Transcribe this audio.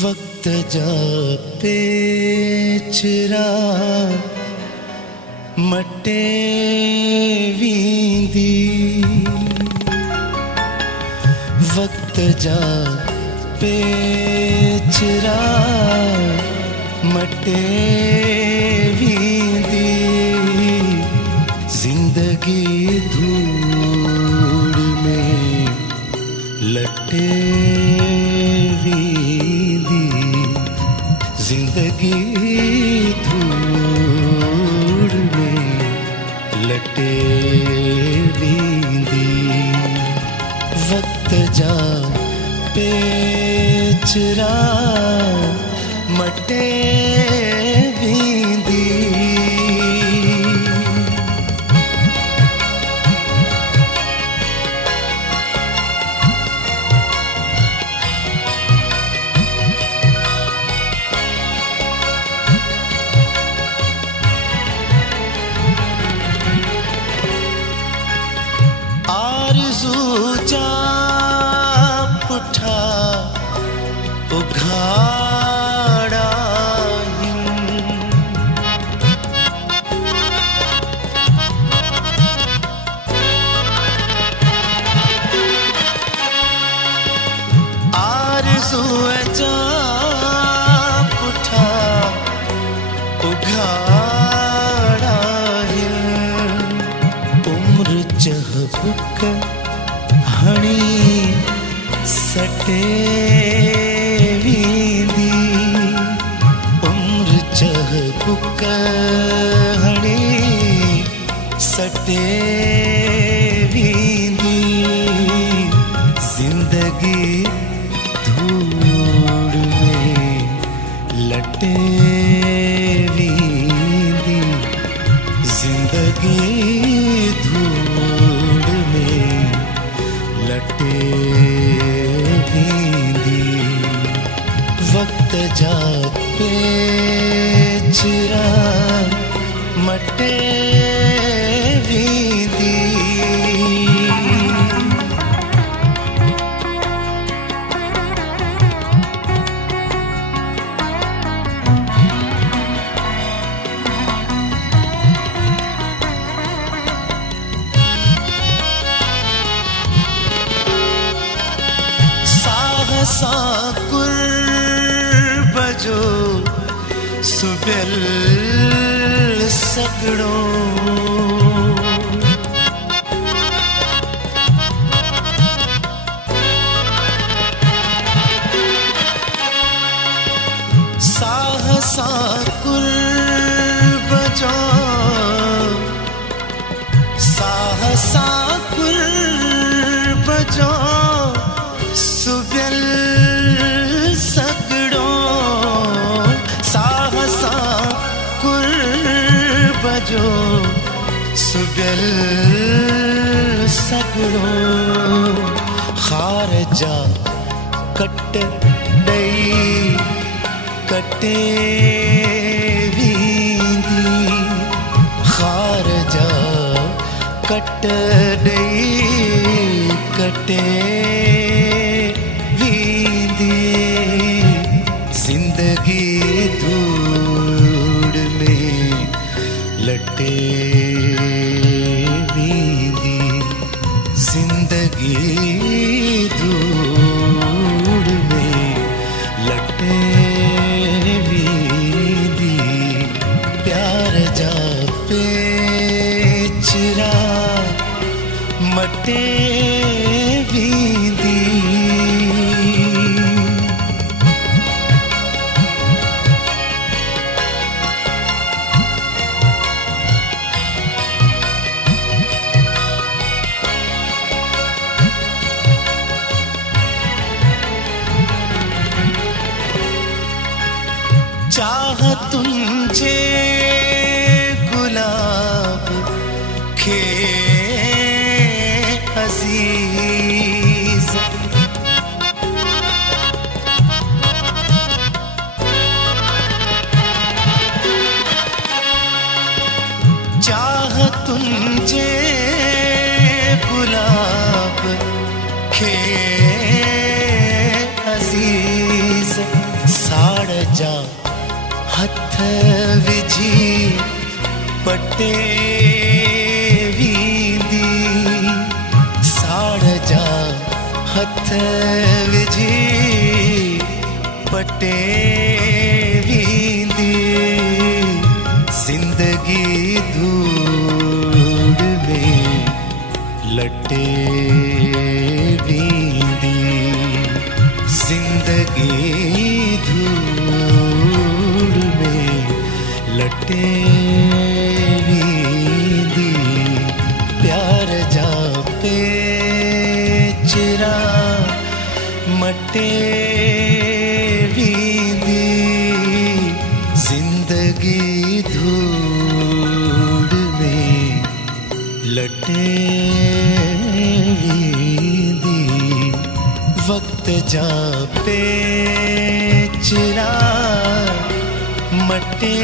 वक्त जा पेचरा मटे वींदी, वक्त जा पेचरा मटे वींदी, जिंदगी धूड़ में लटे जिंदगी धूड़ में लटे वींदी, वक्त जा पेचरा मटे वींदी। जा पुठा उघाड़ा आरज़ू जा पुठा उघाड़ा उम्र चहबुक हणी सटे वींदी, उम्र चहबुक हणी सटे वींदी, जिंदगी धूड़ में लटे वींदी, जिंदगी धूड़ में लटे वींदी, वक्त जा पेचरा मटे वींदी। साकुर बजो सुबेल सगड़ो, साकुर बजो साकुर बजो सुबेल सगड़ो, साहसा कुर बजो सुबेल सगड़ो, खारजा कट दई कटे वींदी, खारजा कट दई कटे जिंदगी धूड़ में लटे वींदी, जिंदगी धूड़ में लटे वींदी, प्यार जा पेचरा मटे वींदी। चाह तुंजे गुलाब खे अजीज चाह तुंजे गुलाब खे अजीज साड़ जा हथ विझी पटे वींदी साड़ जा हथ विझी पटे वींदी जिंदगी धूड़ में लटे वींदी जिंदगी धूड़ में लटे वींदी प्यार जा पे चिरा मटे वींदी जिंदगी धूड़ में लटे वींदी वक्त जा पे चिरा मटे